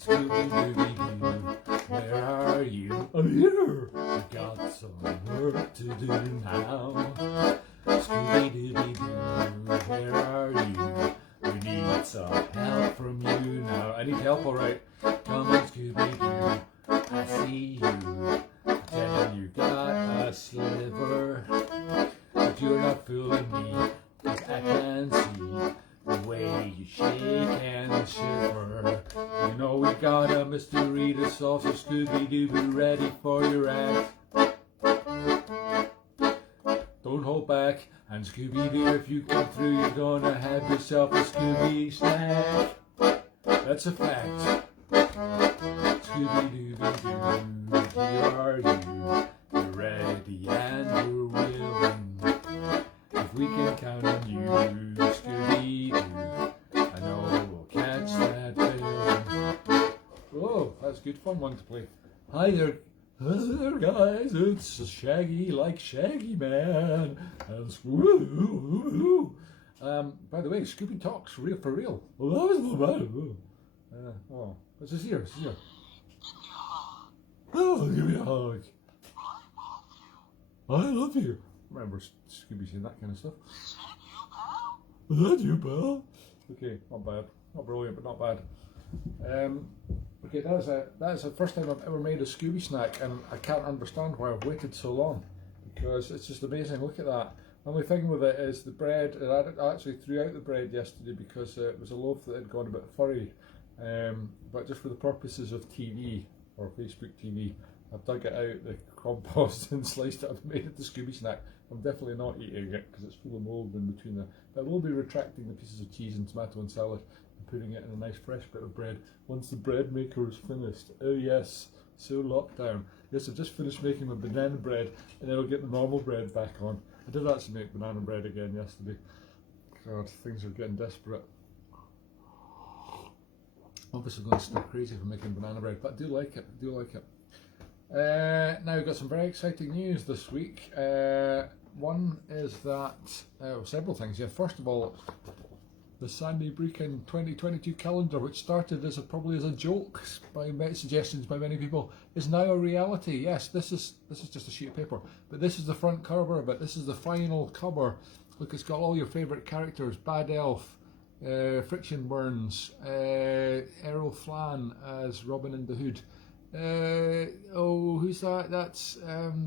Scooby-Dooby-Doo, where are you? I'm here. We've got some work to do now. Scooby-Dooby-Doo, where are you? We need some help from you now. I need help, alright. Come on, Scooby-Doo, I see you. Pretending you got a sliver, but you're not fooling me, 'cause I can see the way you shake and shiver. You know we got a mystery to solve, so Scooby-Doo, be ready for your act. Don't hold back, and Scooby-Doo, if you come through, you're gonna have yourself a Scooby snack. That's a fact. Scooby-Dooby-Doo, here are you. You're ready and you're willing. If we can count on you, Scooby-Doo, I know we'll catch that feeling. Oh, that's good fun one to play. Hi there guys, it's Shaggy like Shaggy Man and Scooby. By the way, Scooby talks real for real. Well, that was not bad. Oh, what's his ear? Oh, give me a hug. I love you. Remember Scooby saying that kind of stuff. Is that you, pal? Okay, not bad. Not brilliant, but not bad. Okay, that's the first time I've ever made a Scooby snack, and I can't understand why I've waited so long, because it's just amazing. Look at that. The only thing with it is the bread. I actually threw out the bread yesterday because it was a loaf that had gone a bit furry. But just for the purposes of TV or Facebook TV, I've dug it out the compost and sliced it up and made it the Scooby snack. I'm definitely not eating it because it's full of mould in between there. But I will be retracting the pieces of cheese and tomato and salad and putting it in a nice fresh bit of bread once the bread maker is finished. Oh yes, so lockdown. Yes, I've just finished making my banana bread and then I'll get the normal bread back on. I did actually make banana bread again yesterday. God, things are getting desperate. Obviously going to stay crazy for making banana bread, but I do like it, now we've got some very exciting news this week. One is that, several things. Yeah, first of all, the Sandy Brechin 2022 calendar, which started probably as a joke by suggestions by many people, is now a reality. Yes, this is just a sheet of paper, but this is the front cover of it. This is the final cover. Look, it's got all your favourite characters: Bad Elf, Friction Burns, Errol Flan as Robin in the Hood. Who's that? That's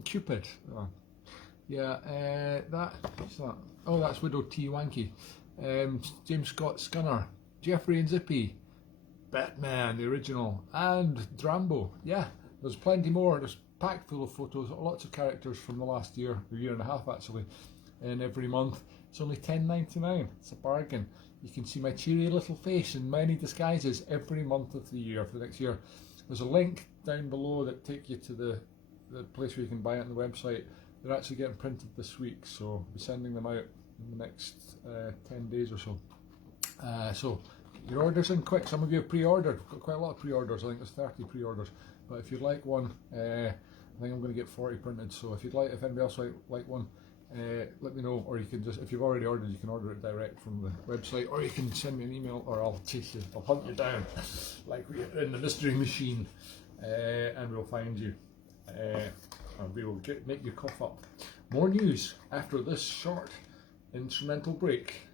Cupid. Oh. Yeah, who's that? Oh, that's Widow T. Wanky. James Scott Scunner, Jeffrey and Zippy, Batman, the original, and Drambo. Yeah, there's plenty more. There's packed full of photos, lots of characters from the last year and a half actually, and every month. It's only $10.99. It's a bargain. You can see my cheery little face in many disguises every month of the year for the next year. There's a link down below that take you to the place where you can buy it on the website. They're actually getting printed this week, so I'll be sending them out in the next 10 days or so. So your orders in quick. Some of you have pre-ordered. Got quite a lot of pre-orders. I think there's 30 pre-orders. But if you'd like one, I think I'm going to get 40 printed. So if anybody else like one, let me know. Or you can just, if you've already ordered, you can order it direct from the website, or you can send me an email, or I'll chase you. I'll hunt you down, like we're in the mystery machine, and we'll find you. And we will make you cough up. More news after this short instrumental break.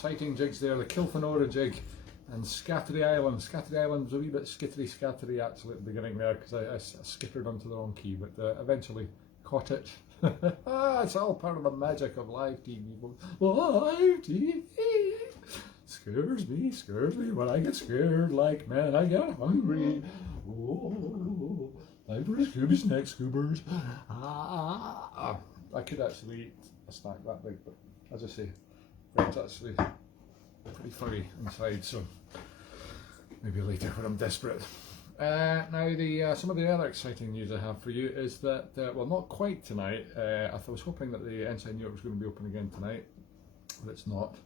exciting jigs there. The Kilfenora jig and Scattery Island. Scattery Island was a wee bit skittery actually at the beginning there because I skittered onto the wrong key, but eventually caught it. It's all part of the magic of live TV. Live TV scares me when I get scared like man I get hungry. Oh, time for Scooby's next Scoobers. I could actually eat a snack that big, but as I say, it's actually pretty furry inside, so maybe later when I'm desperate. Now, some of the other exciting news I have for you is that, well, not quite tonight. I was hoping that the Inside New York was going to be open again tonight, but it's not.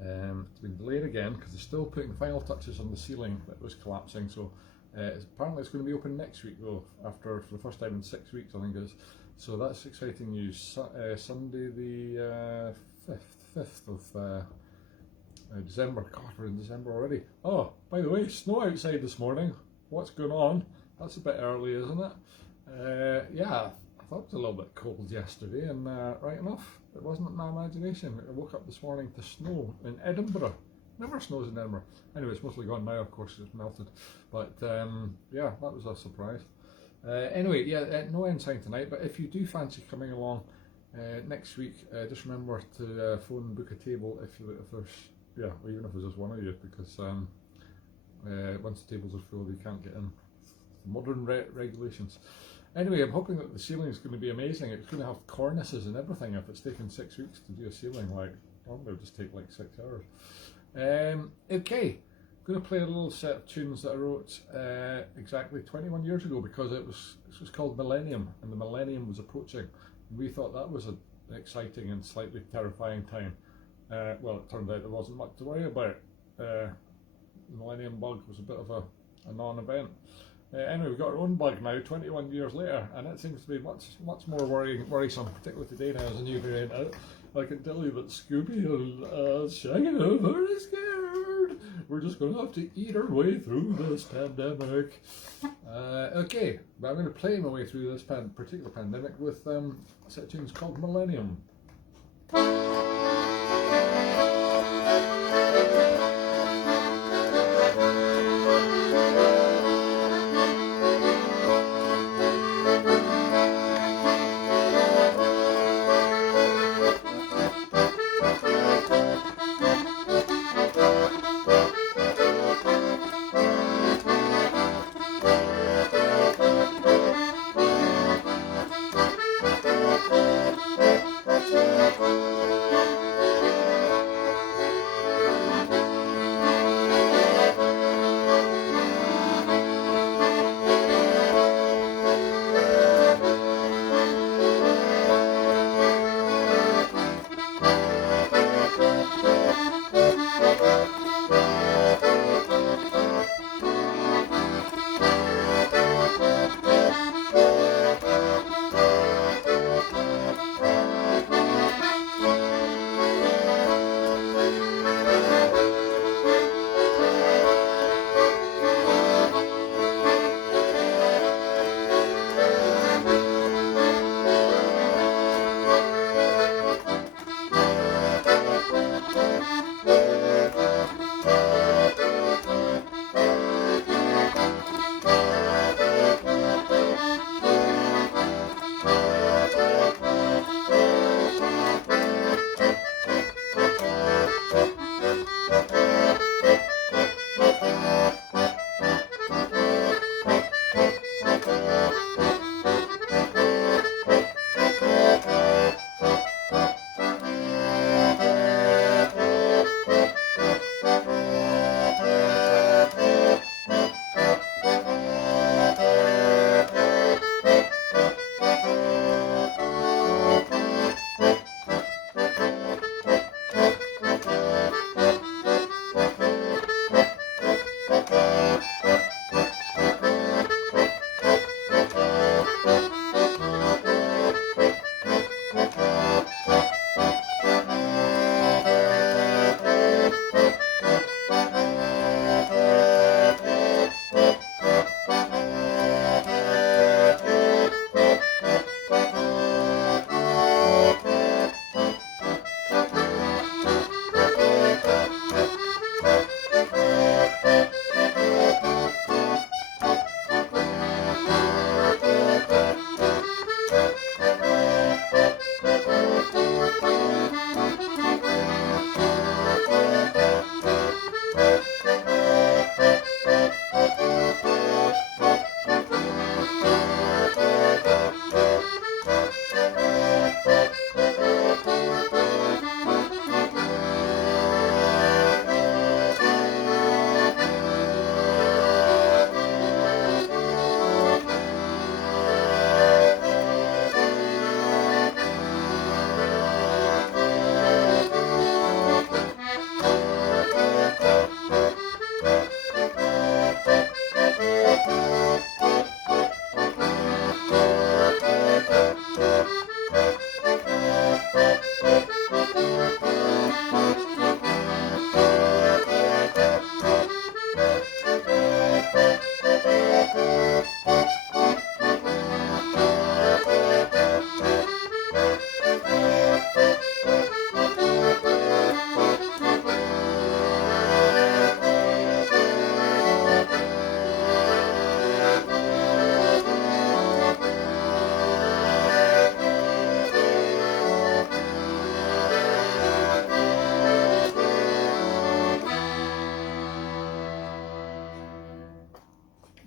It's been delayed again because they're still putting the final touches on the ceiling that was collapsing. So apparently it's going to be open next week, though, for the first time in 6 weeks, I think it is. So that's exciting news. Sunday the 5th of December. God, we're in December already. Oh, by the way, snow outside this morning. What's going on? That's a bit early, isn't it? Yeah, I thought it was a little bit cold yesterday, and right enough, it wasn't my imagination. I woke up this morning to snow in Edinburgh. Never snows in Edinburgh. Anyway, it's mostly gone now, of course, it's melted. But yeah, that was a surprise. Anyway, yeah, no ensign tonight, but if you do fancy coming along next week, just remember to phone and book a table if there's, yeah, or even if there's just one of you, because once the tables are full, you can't get in. Modern regulations. Anyway, I'm hoping that the ceiling is going to be amazing. It's going to have cornices and everything. If it's taken 6 weeks to do a ceiling, like, normally it would just take like 6 hours. Okay, I'm going to play a little set of tunes that I wrote exactly 21 years ago because it was called Millennium, and the Millennium was approaching. We thought that was an exciting and slightly terrifying time. Well, it turned out there wasn't much to worry about. The Millennium Bug was a bit of a non-event. Anyway, we've got our own bug now, 21 years later, and it seems to be much more worrisome, particularly today now as a new variant out. I can tell you that Scooby and Shaggy are very scared. We're just going to have to eat our way through this pandemic. Okay, but I'm going to play my way through this particular pandemic with a set of tunes called Millennium.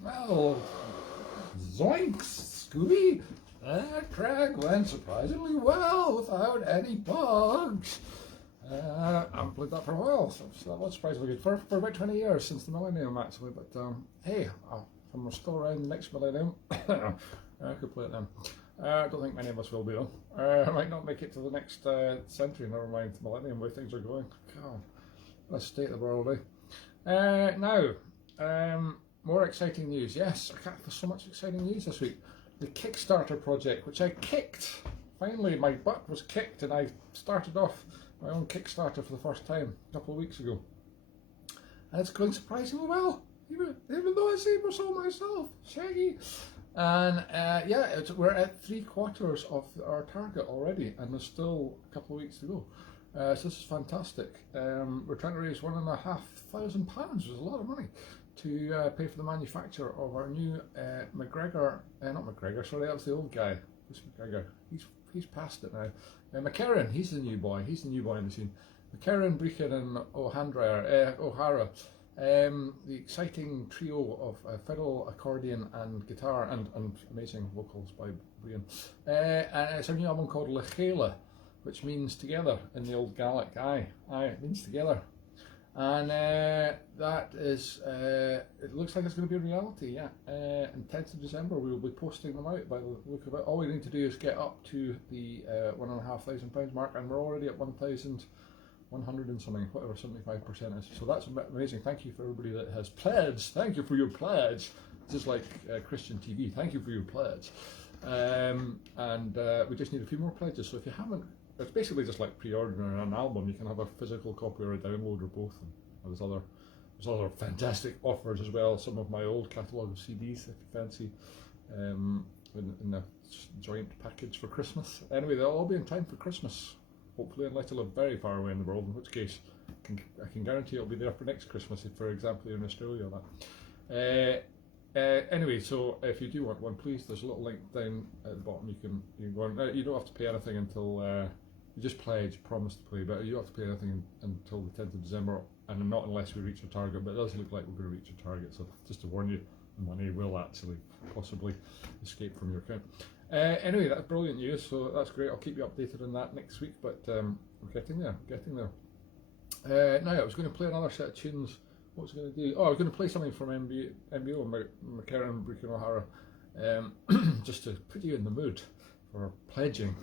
Well, zoinks, Scooby! That track went surprisingly well without any bugs. I haven't played that for a while, so that was surprisingly good. For about 20 years, since the millennium actually, but hey, if I'm still around the next millennium, I could play it then. I don't think many of us will be though. I might not make it to the next century, never mind the millennium, where things are going. God, what a state of the world, eh? Now, more exciting news. Yes, there's so much exciting news this week. The Kickstarter project, which I kicked. Finally, my butt was kicked and I started off my own Kickstarter for the first time a couple of weeks ago. And it's going surprisingly well, even though I saved so myself. Shaggy. And yeah, we're at 3/4 of our target already, and there's still a couple of weeks to go. So this is fantastic. We're trying to raise £1,500, which is a lot of money, to pay for the manufacture of our new not McGregor, sorry, that was the old guy. Who's McGregor? He's past it now. McCarran, he's the new boy in the scene. McCarran, Brechin and O'Hara. The exciting trio of fiddle, accordion and guitar and amazing vocals by Brian. And it's a new album called Lechela, which means together in the old Gaelic. Aye, it means together. And that is, it looks like it's going to be a reality, yeah. On 10th of December we will be posting them out by the look of it. All we need to do is get up to the £1,500 mark, and we're already at 1,100 and something, whatever 75% is. So that's amazing. Thank you for everybody that has pledged. Thank you for your pledge. Just like Christian TV, thank you for your pledge. And we just need a few more pledges. So if you haven't, it's basically just like pre-ordering an album. You can have a physical copy or a download or both. And there's other fantastic offers as well. Some of my old catalogue of CDs, if you fancy, in a joint package for Christmas. Anyway, they'll all be in time for Christmas. Hopefully, unless I live very far away in the world, in which case I can guarantee it'll be there for next Christmas, if, for example, you're in Australia or that. Anyway, so if you do want one, please, there's a little link down at the bottom. You can go on. You don't have to pay anything until you just pledge, promise to pay, but you don't have to pay anything until the 10th of December, and not unless we reach our target. But it does look like we're going to reach our target, so just to warn you, the money will actually possibly escape from your account. Anyway, that's brilliant news, so that's great. I'll keep you updated on that next week, but we're getting there. Now, I was going to play another set of tunes. What was I going to do? Oh, I was going to play something from MBO, McCarran, Brechin O'Hara, just to put you in the mood for pledging.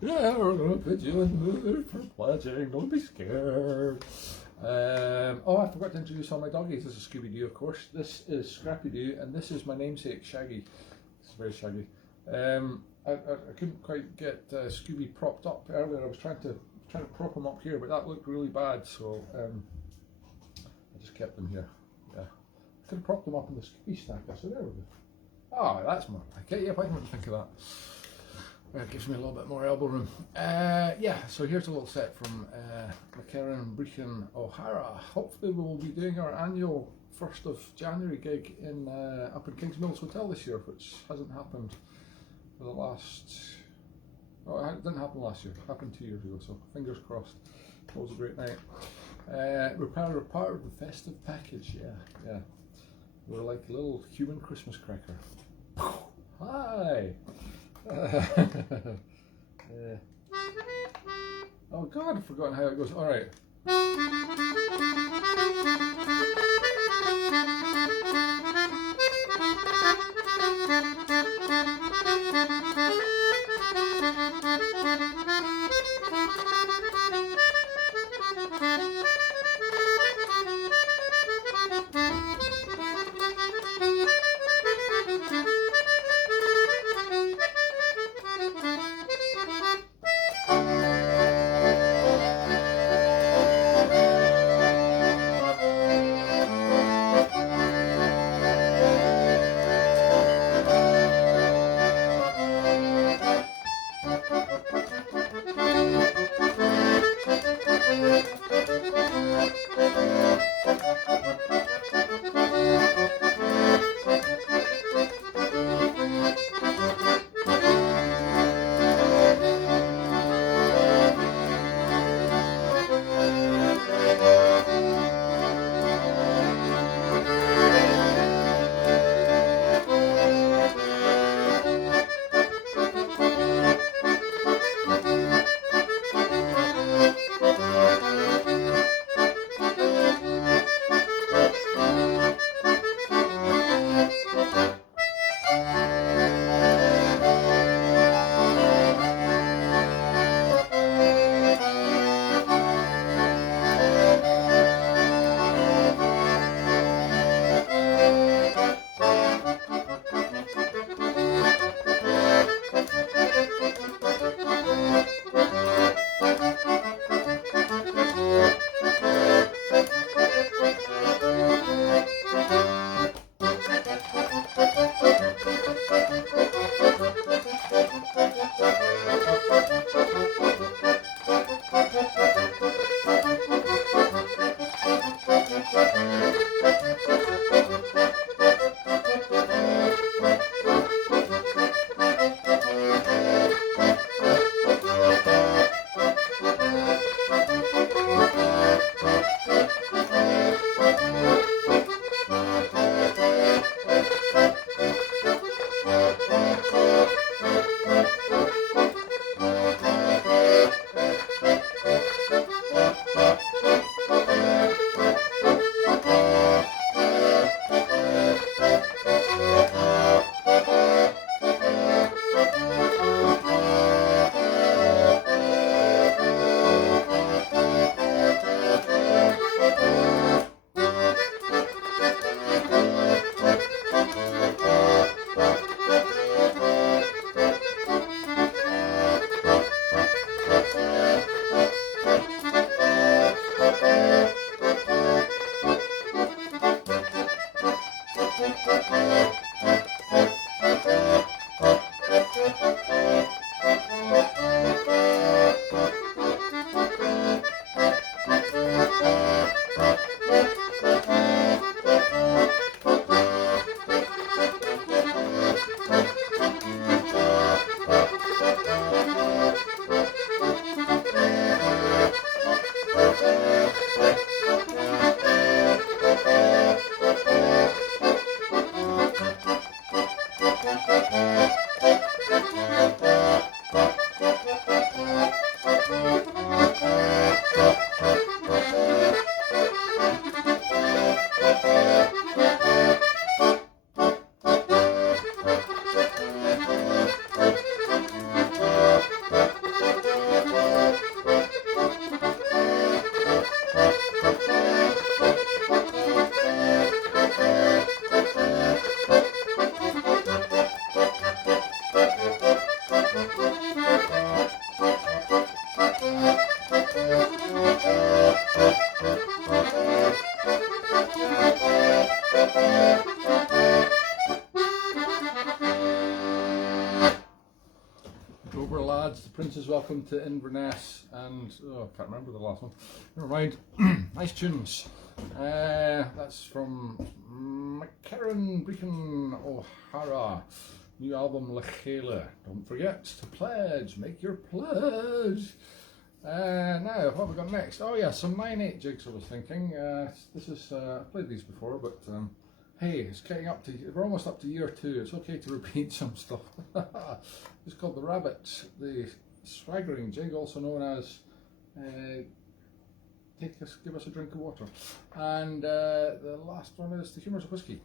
Yeah, we're going to put you in the mood for pledging, don't be scared. Oh, I forgot to introduce all my doggies. This is Scooby Doo, of course. This is Scrappy Doo, and this is my namesake, Shaggy. This is very Shaggy. I couldn't quite get Scooby propped up earlier. I was trying to prop him up here, but that looked really bad, so I just kept him here. Yeah, I could have propped him up in the Scooby stacker, so there we go. Oh, that's more like it. Yeah, why didn't I think of that? It gives me a little bit more elbow room. Yeah, so here's a little set from McCarran, Brechin O'Hara. Hopefully we will be doing our annual 1st of January gig in up in Kings Mills Hotel this year, which hasn't happened for the last... Oh, it didn't happen last year, it happened 2 years ago, so fingers crossed. It was a great night. We're part of the festive package, yeah. We're like a little human Christmas cracker. Hi! Oh God, I've forgotten how it goes. Alright. Over lads, the Prince is welcome to Inverness, and oh, I can't remember the last one. Never mind. Nice tunes. That's from Brechin O'Hara. New album Lechela. Don't forget to pledge. Make your pledge. Now, what have we got next? Oh yeah, some 9/8 jigs. I was thinking. This is I've played these before, but hey, it's getting up to. We're almost up to year 2. It's okay to repeat some stuff. It's called the Rabbit, the swaggering jig, also known as give us a drink of water. And the last one is the Humours of Whiskey.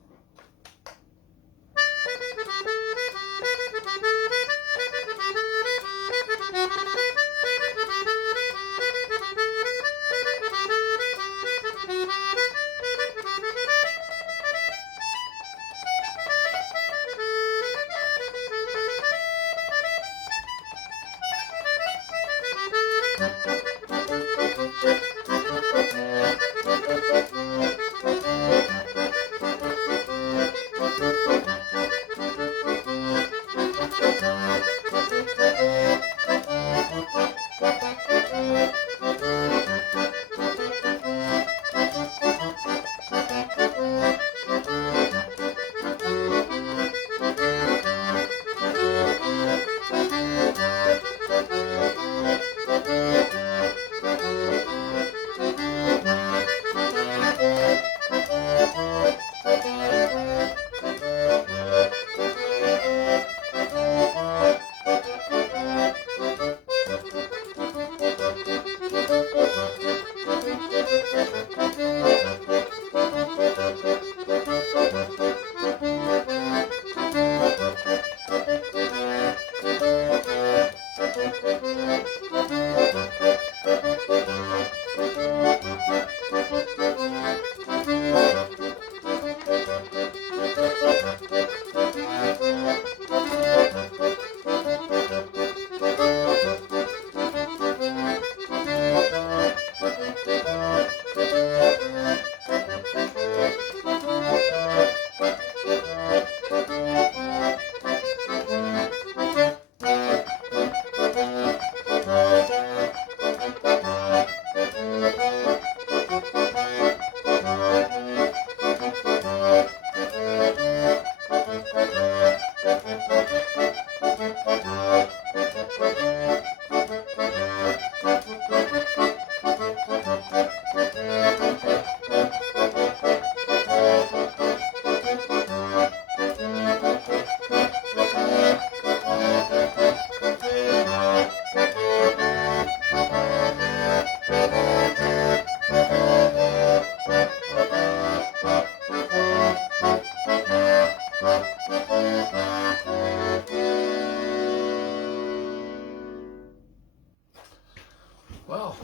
Well,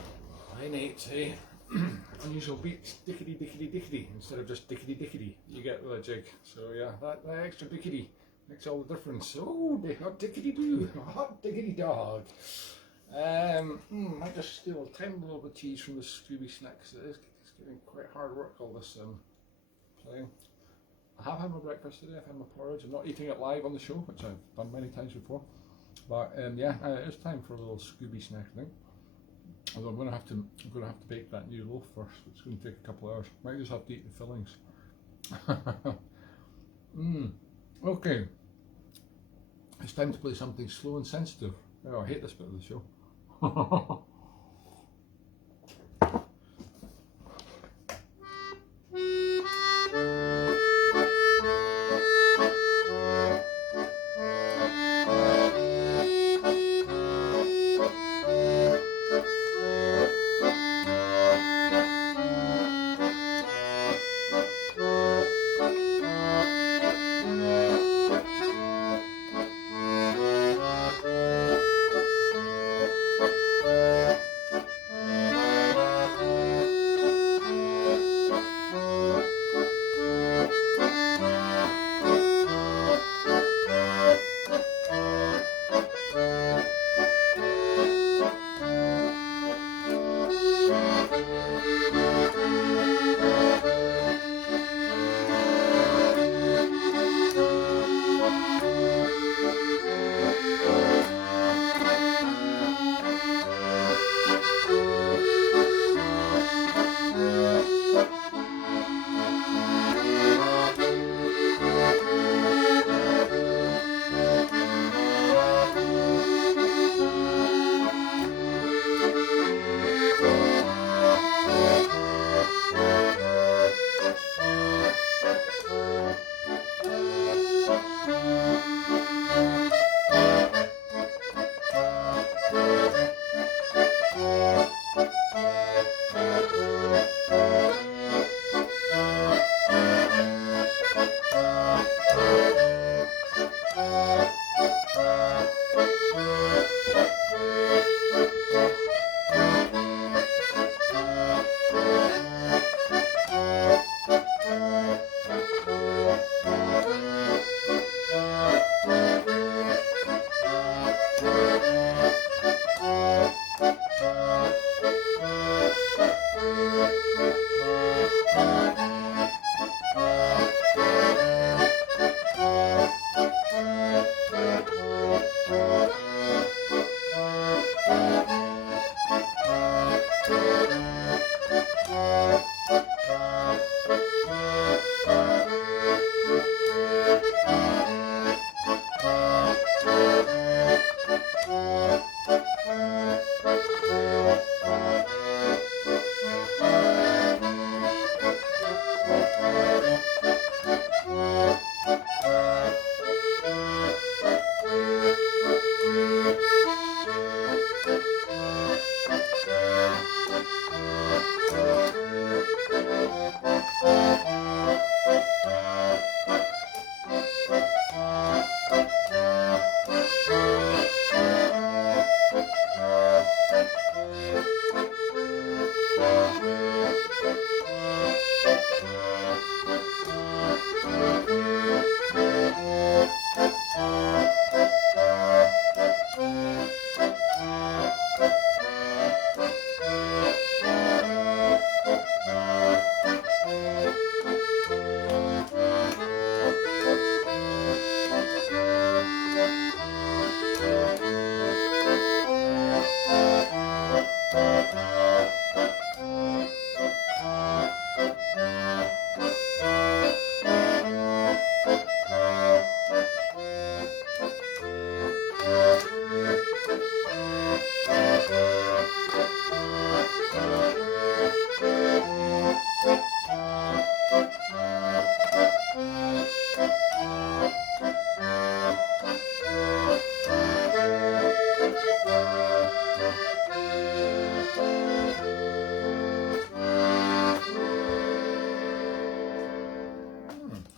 line 8, say, unusual beats, dickety dickety dickety, instead of just dickety dickety, you get with a jig. So yeah, that extra dickety makes all the difference. Oh, hot dickety doo, hot dickety dog. Might just steal a tiny little bit of cheese from the Scooby snacks. It's getting quite hard work, all this playing. I have had my breakfast today, I've had my porridge. I'm not eating it live on the show, which I've done many times before. But yeah, it's time for a little Scooby snack, I think. Although I'm going to have to bake that new loaf first. It's going to take a couple of hours. Might just have to eat the fillings. Okay, it's time to play something slow and sensitive. Oh, I hate this bit of the show.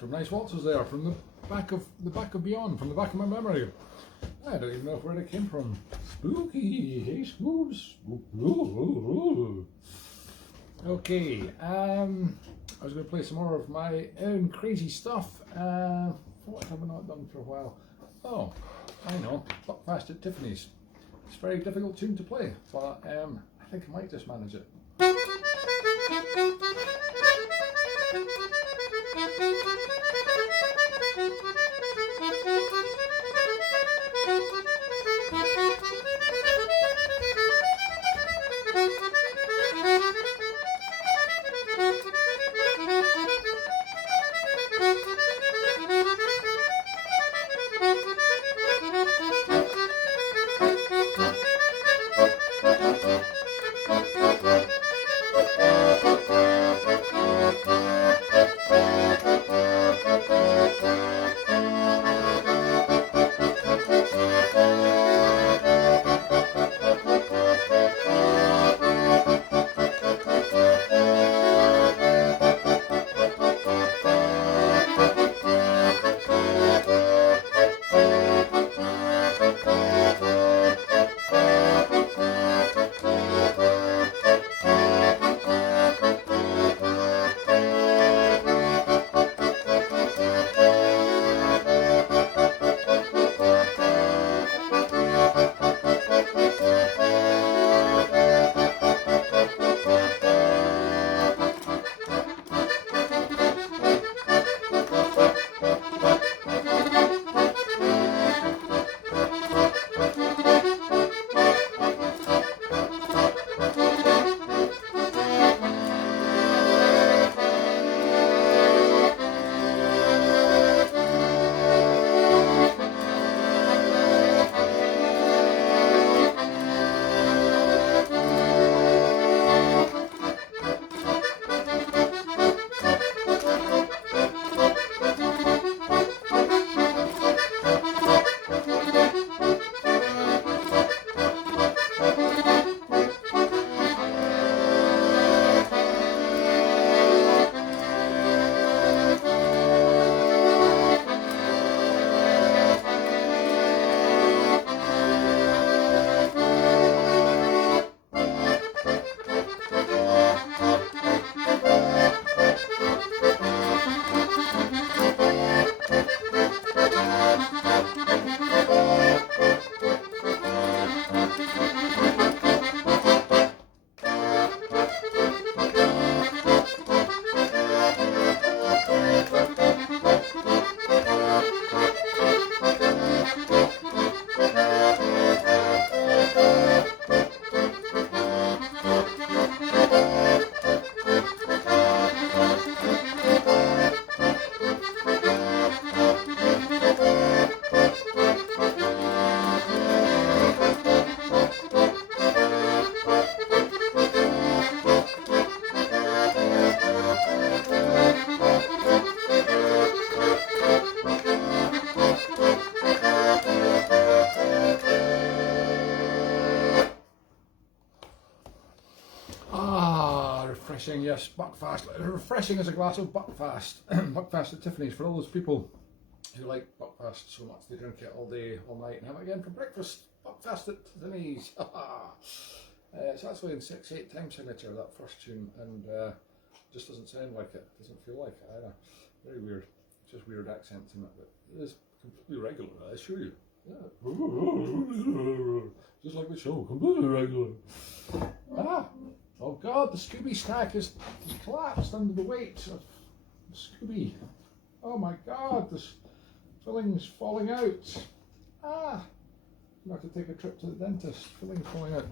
Some nice waltzes there from the back of Beyond, from the back of my memory. I don't even know where they came from. Spooky, hey Scoobs. Okay, I was going to play some more of my own crazy stuff. What have I not done for a while? Oh, I know, Buckfast at Tiffany's. It's a very difficult tune to play, but I think I might just manage it. Refreshing, yes, Buckfast. Refreshing as a glass of Buckfast. Buckfast at Tiffany's for all those people who like Buckfast so much they drink it all day, all night, and have it again for breakfast. Buckfast at Tiffany's. It's actually in 6/8 time signature, that first tune, and just doesn't sound like it. Doesn't feel like it either. Very weird. Just weird accents in it, but it is completely regular, I assure you. Yeah. Just like the show, completely regular. Oh God, the Scooby stack is collapsed under the weight of Scooby. Oh my God, this filling's falling out. I'm going to have to take a trip to the dentist. Filling's falling out.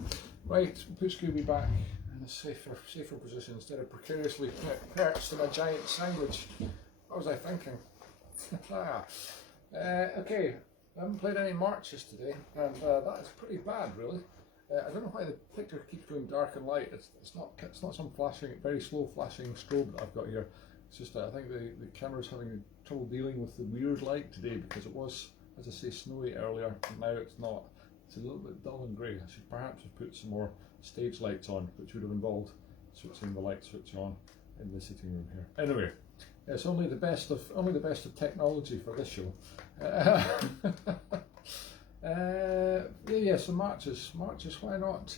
Right, put Scooby back in a safer position instead of precariously perched in a giant sandwich. What was I thinking? Okay, I haven't played any marches today, and that is pretty bad, really. I don't know why the picture keeps going dark and light. It's not some flashing, very slow flashing strobe that I've got here. It's just I think the camera's having trouble dealing with the weird light today because it was, as I say, snowy earlier, and now it's not. It's a little bit dull and grey. I should perhaps have put some more stage lights on, which would have involved switching the light switch on in the sitting room here. Anyway, It's only the best of technology for this show. Yeah, so marches, why not?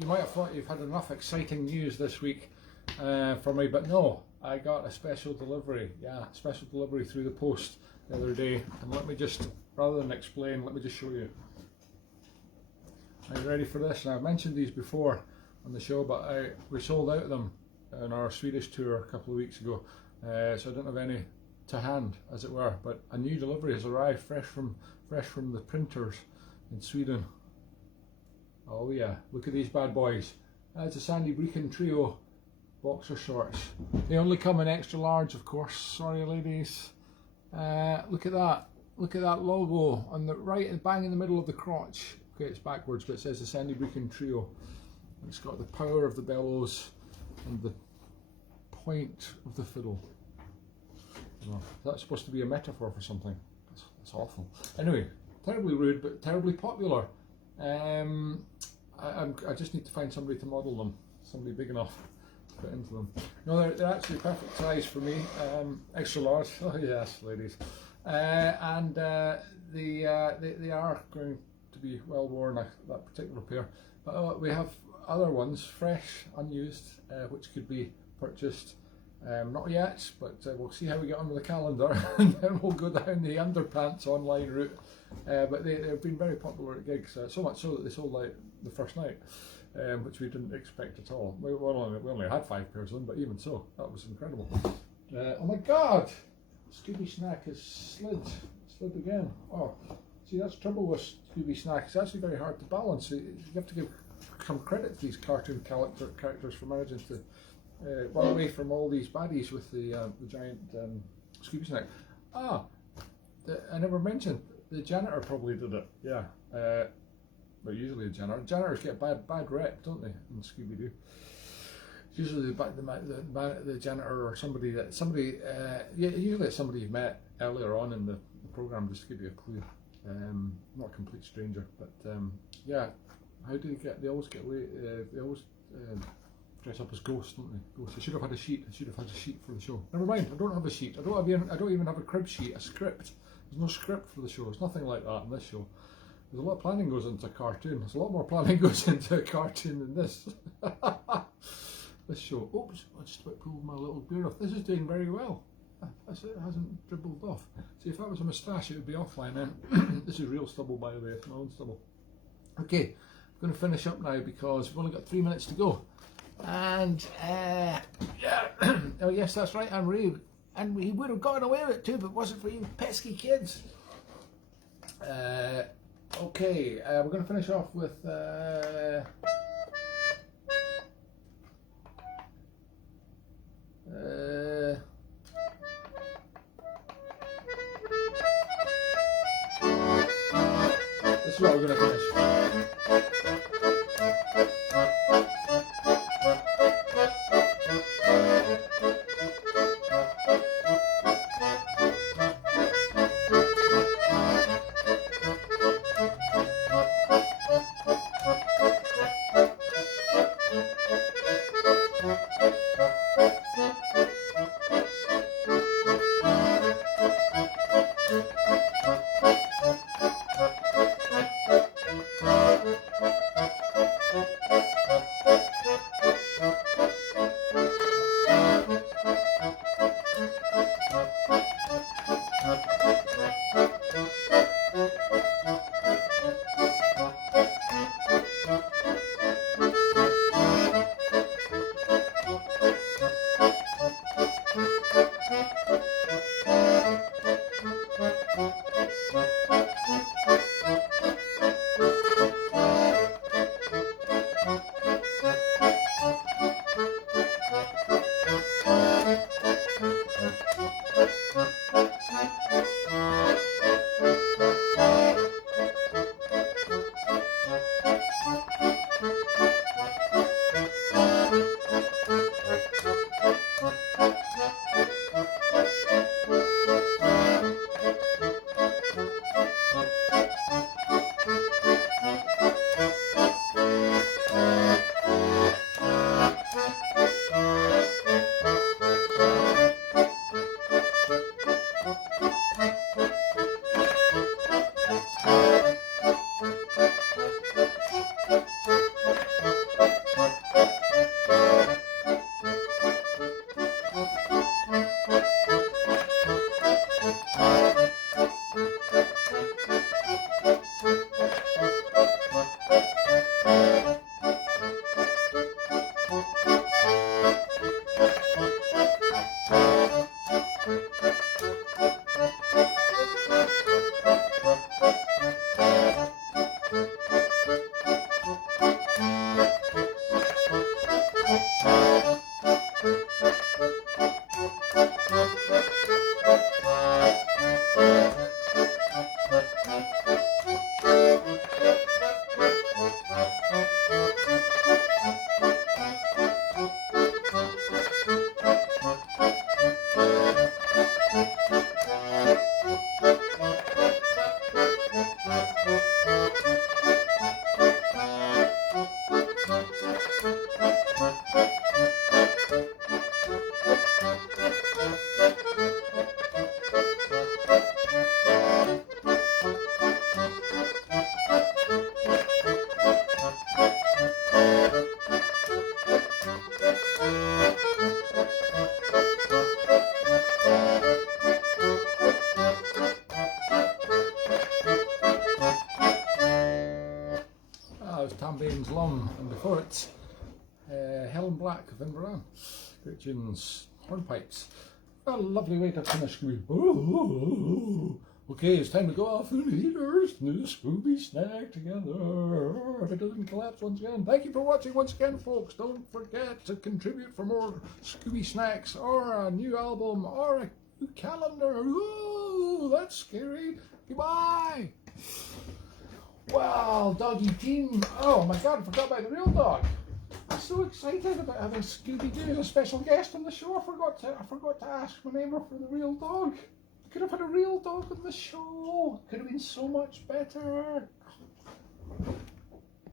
You might have thought you've had enough exciting news this week for me, but no, I got a special delivery. Yeah, special delivery through the post the other day. And let me just, rather than explain, let me just show you. Are you ready for this? Now, I've mentioned these before on the show, but we sold out of them on our Swedish tour a couple of weeks ago, so I don't have any to hand, as it were. But a new delivery has arrived, fresh from the printers in Sweden. Oh yeah, look at these bad boys. It's a Sandy Brechin Trio boxer shorts. They only come in extra large, of course. Sorry, ladies. Look at that. Look at that logo on the right, bang in the middle of the crotch. Okay, it's backwards, but it says the Sandy Brechin Trio. It's got the power of the bellows and the point of the fiddle. Oh, that's supposed to be a metaphor for something. That's awful. Anyway, terribly rude, but terribly popular. I just need to find somebody to model them, somebody big enough. fit into them. No, they're actually perfect size for me. Extra large. Oh yes, ladies. And they are going to be well worn, that particular pair. But we have other ones, fresh, unused, which could be purchased. Not yet, but we'll see how we get on with the calendar, and then we'll go down the underpants online route. But they've been very popular at gigs, so much so that they sold out the first night, which we didn't expect at all. We only had 5 pairs of them, but even so, that was incredible. Oh my God! Scooby snack has slid again. Oh, see, that's the trouble with Scooby snack. It's actually very hard to balance. You have to give some credit to these cartoon characters for managing to run away from all these baddies with the giant Scooby snack. I never mentioned, the janitor probably did it. Yeah, but usually janitors get bad rep, don't they, in Scooby-Doo? Usually the janitor or somebody usually it's somebody you've met earlier on in the program, just to give you a clue. Not a complete stranger, but yeah. How do they get? They always get away. They always dress up as ghosts, don't they? Ghosts. I should have had a sheet. I should have had a sheet for the show. Never mind. I don't have a sheet. I don't even have a crib sheet. A script. There's no script for the show. There's nothing like that in this show. There's a lot of planning goes into a cartoon. There's a lot more planning goes into a cartoon than this. This show. Oops! I just about pulled my little beard off. This is doing very well. It hasn't dribbled off. See, if that was a moustache, it would be off by now. This is real stubble, by the way. It's my own stubble. Okay, I'm going to finish up now because we've only got 3 minutes to go. And yeah, oh yes, that's right. I'm Ray, and we would have gotten away with it too if it wasn't for you pesky kids. Okay, we're going to finish off with. This is what we're going to finish. favourites. Helen Black of Inverran. Brechin's hornpipes. A lovely way to finish Scooby. Okay, it's time to go off and eat our new Scooby snack together. If it doesn't collapse once again. Thank you for watching once again, folks. Don't forget to contribute for more Scooby snacks or a new album or a new calendar. Ooh, that's scary. Goodbye. Well, doggy team. Oh my God, I forgot about the real dog. I'm so excited about having Scooby-Doo as a special guest on the show. I forgot to ask my neighbour for the real dog. Could have had a real dog on the show. Could have been so much better.